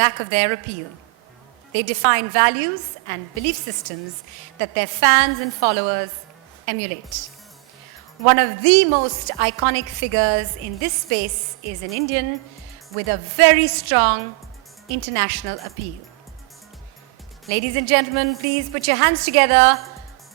back of their appeal. They define values and belief systems that their fans and followers emulate. One of the most iconic figures in this space is an Indian with a very strong international appeal. Ladies and gentlemen, please put your hands together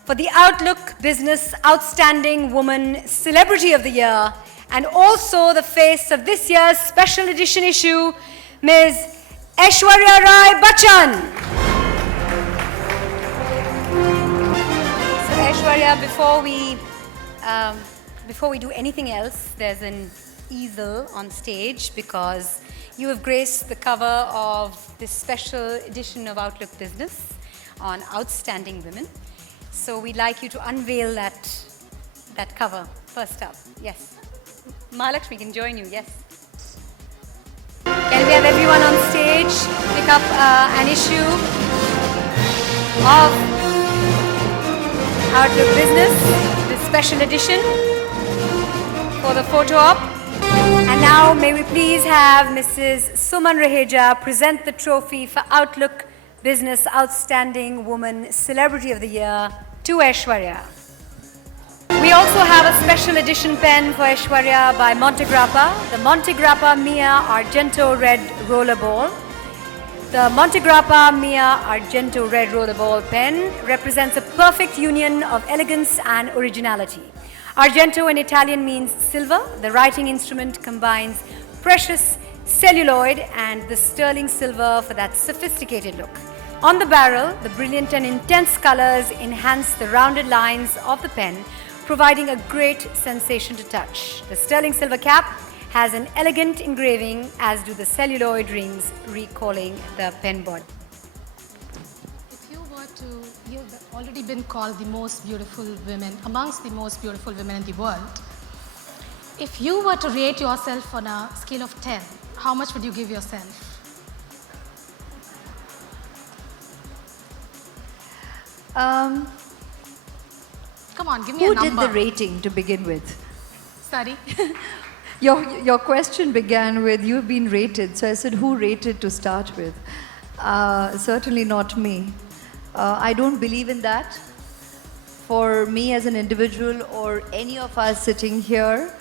for the Outlook Business Outstanding Woman Celebrity of the Year and also the face of this year's special edition issue, Ms. Aishwarya Rai Bachchan. So Aishwarya, before we do anything else, there's an easel on stage because you have graced the cover of this special edition of Outlook Business on Outstanding Women. So we'd like you to unveil that cover first up. Yes. Mahalakshmi can join you, yes. Can we have everyone on stage pick up an issue of Outlook Business, this special edition for the photo op. And now may we please have Mrs. Suman Raheja present the trophy for Outlook Business Outstanding Woman Celebrity of the Year to Aishwarya. We also have a special edition pen for Aishwarya by Montegrappa, the Montegrappa Mia Argento Red Rollerball. The Montegrappa Mia Argento Red Rollerball pen represents a perfect union of elegance and originality. Argento in Italian means silver. The writing instrument combines precious celluloid and the sterling silver for that sophisticated look. On the barrel, the brilliant and intense colors enhance the rounded lines of the pen, providing a great sensation to touch. The sterling silver cap has an elegant engraving, as do the celluloid rings, recalling the pen body. You've already been called the most beautiful women, amongst the most beautiful women in the world. If you were to rate yourself on a scale of 10, how much would you give yourself? Come on, give me a number. Who did the rating to begin with? Sorry? Your question began with, you've been rated. So I said, who rated to start with? Certainly not me. I don't believe in that. For me as an individual or any of us sitting here,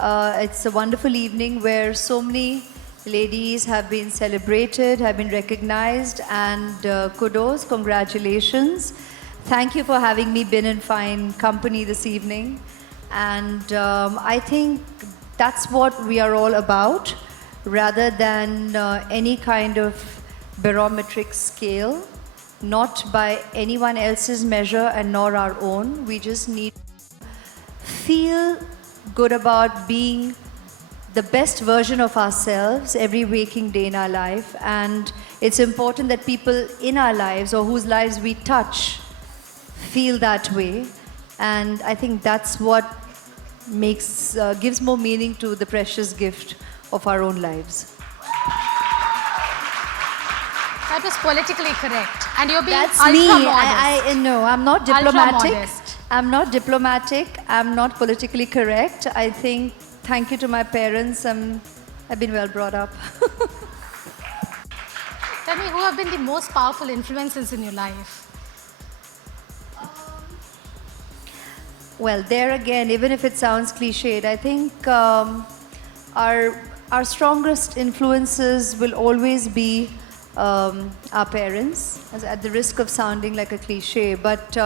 it's a wonderful evening where so many ladies have been celebrated, have been recognized, and kudos, congratulations. Thank you for having me been in fine company this evening. And I think that's what we are all about, rather than any kind of barometric scale, not by anyone else's measure and nor our own. We just need to feel good about being the best version of ourselves every waking day in our life. And it's important that people in our lives or whose lives we touch feel that way. And I think that's what gives more meaning to the precious gift of our own lives. That was politically correct. And you're being That's ultra me. modest. No, I'm not diplomatic. Ultra-modest. I'm not diplomatic. I'm not politically correct. I think, thank you to my parents. I've been well brought up. Tell me, who have been the most powerful influences in your life? Well, there again, even if it sounds cliched, I think our strongest influences will always be our parents, at the risk of sounding like a cliche, but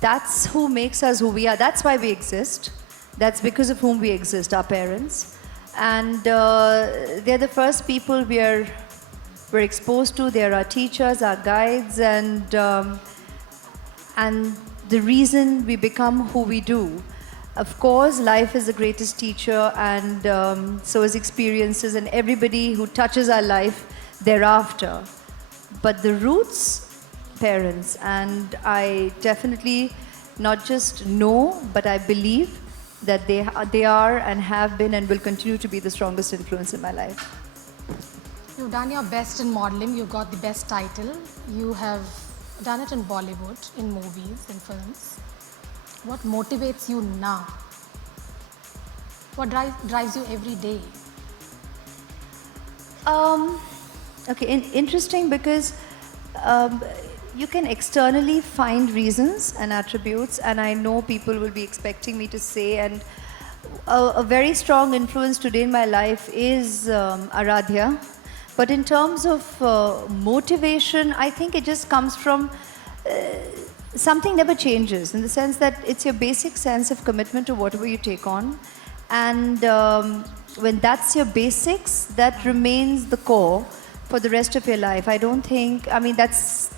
that's who makes us who we are. That's why we exist. That's because of whom we exist, our parents. And they're the first people we're exposed to. They're our teachers, our guides, and the reason we become who we do. Of course, life is the greatest teacher, and so is experiences and everybody who touches our life thereafter. But the roots, parents, and I definitely not just know, but I believe that they are and have been and will continue to be the strongest influence in my life. You've done your best in modeling. You got the best title. You have done it in Bollywood, in movies, in films. What motivates you now? What drives you every day? Um, okay, interesting because um, you can externally find reasons and attributes, and I know people will be expecting me to say, and a very strong influence today in my life is Aaradhya. But in terms of motivation, I think it just comes from something never changes in the sense that it's your basic sense of commitment to whatever you take on. And when that's your basics, that remains the core for the rest of your life. I don't think, I mean, that's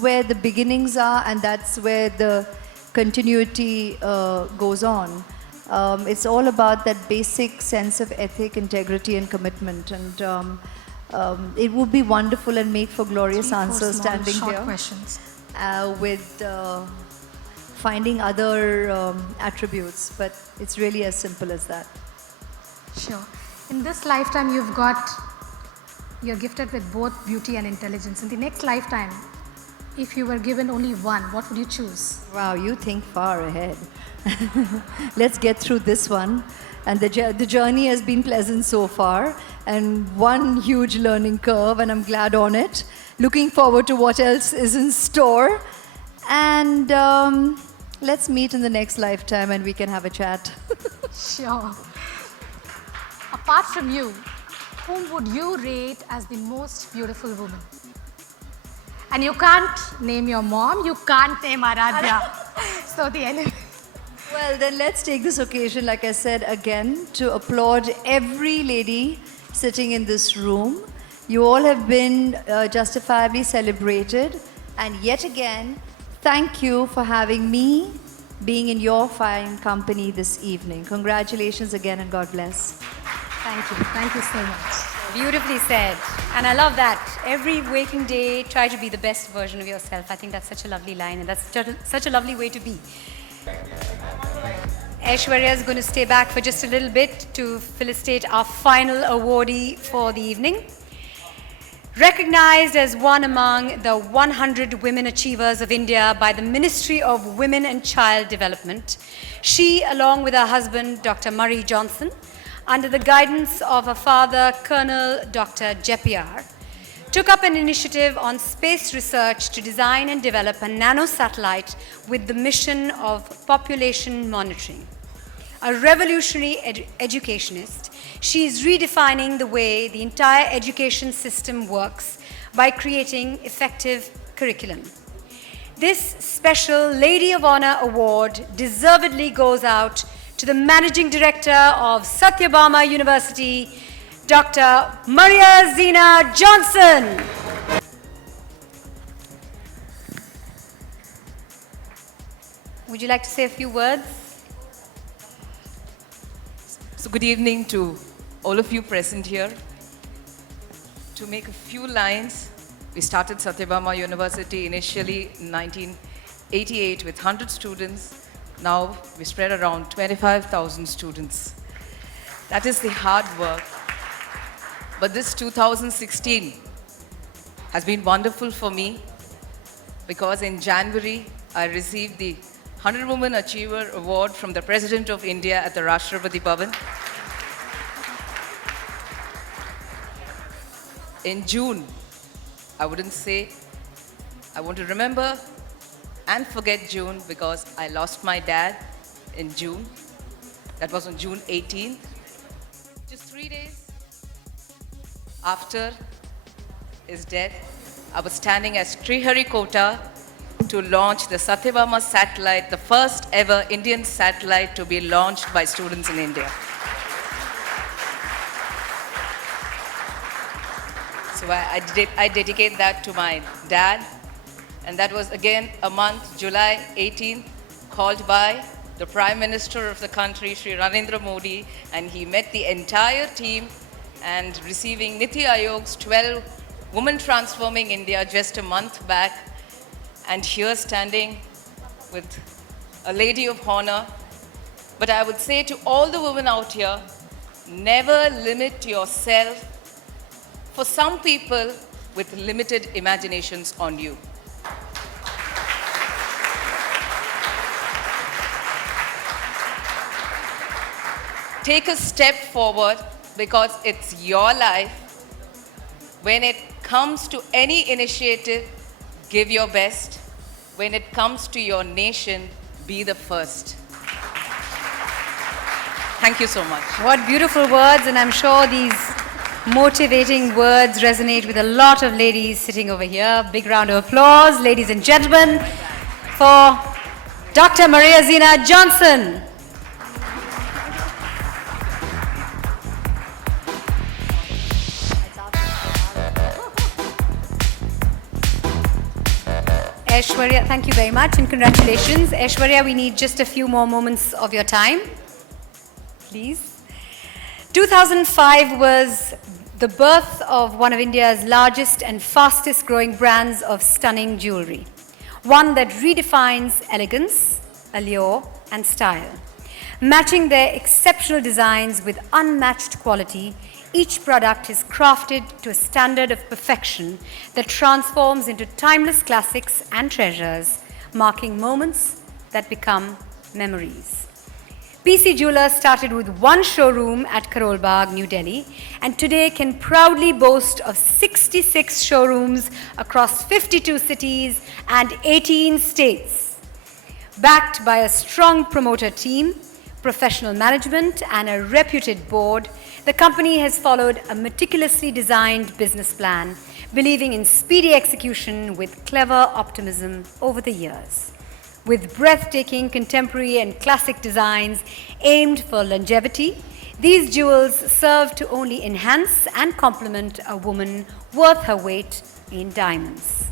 where the beginnings are, and that's where the continuity goes on. It's all about that basic sense of ethic, integrity, and commitment. And it would be wonderful and make for glorious 3, 4 answers small, standing short here questions. with finding other attributes. But it's really as simple as that. Sure. In this lifetime, you're gifted with both beauty and intelligence. In the next lifetime, if you were given only one, what would you choose? Wow, you think far ahead. Let's get through this one. And the journey has been pleasant so far, and one huge learning curve, and I'm glad on it. Looking forward to what else is in store. And let's meet in the next lifetime and we can have a chat. Sure. Apart from you, whom would you rate as the most beautiful woman? And you can't name your mom, you can't name Aaradhya. So the enemy. Well, then let's take this occasion, like I said, again, to applaud every lady sitting in this room. You all have been justifiably celebrated. And yet again, thank you for having me being in your fine company this evening. Congratulations again and God bless. Thank you. Thank you so much. Beautifully said. And I love that. Every waking day, try to be the best version of yourself. I think that's such a lovely line, and that's such a lovely way to be. Aishwarya is going to stay back for just a little bit to felicitate our final awardee for the evening. Recognized as one among the 100 Women Achievers of India by the Ministry of Women and Child Development, she, along with her husband, Dr. Murray Johnson, under the guidance of her father, Colonel Dr. Jepiar, took up an initiative on space research to design and develop a nanosatellite with the mission of population monitoring. A revolutionary educationist, she is redefining the way the entire education system works by creating effective curriculum. This special Lady of Honor Award deservedly goes out to the Managing Director of Satyabama University, Dr. Maria Zina Johnson. Would you like to say a few words? So good evening to all of you present here. To make a few lines, we started Satyabama University initially in 1988 with 100 students. Now we spread around 25,000 students. That is the hard work. But this 2016 has been wonderful for me because in January I received the 100 Women Achiever Award from the President of India at the Rashtrapati Bhavan. In June, I wouldn't say, I want to remember and forget June because I lost my dad in June. That was on June 18th. Just 3 days after his death, I was standing at Sriharikota to launch the Satyabama satellite, the first ever Indian satellite to be launched by students in India. So I dedicate that to my dad. And that was again a month, July 18th, called by the Prime Minister of the country, Sri Narendra Modi, and he met the entire team and receiving Niti Ayog's 12 Women Transforming India just a month back. And here standing with a lady of honor. But I would say to all the women out here, never limit yourself for some people with limited imaginations on you. Take a step forward because it's your life when it comes to any initiative, give your best. When it comes to your nation, be the first. Thank you so much. What beautiful words, and I'm sure these motivating words resonate with a lot of ladies sitting over here. Big round of applause, ladies and gentlemen, for Dr. Maria Zina Johnson. Aishwarya, thank you very much and congratulations. Aishwarya, we need just a few more moments of your time, please. 2005 was the birth of one of India's largest and fastest growing brands of stunning jewelry. One that redefines elegance, allure, and style. Matching their exceptional designs with unmatched quality, each product is crafted to a standard of perfection that transforms into timeless classics and treasures, marking moments that become memories. PC Jewelers started with one showroom at Karol Bagh, New Delhi, and today can proudly boast of 66 showrooms across 52 cities and 18 states. Backed by a strong promoter team, professional management, and a reputed board, the company has followed a meticulously designed business plan, believing in speedy execution with clever optimism over the years. With breathtaking contemporary and classic designs aimed for longevity, these jewels serve to only enhance and complement a woman worth her weight in diamonds.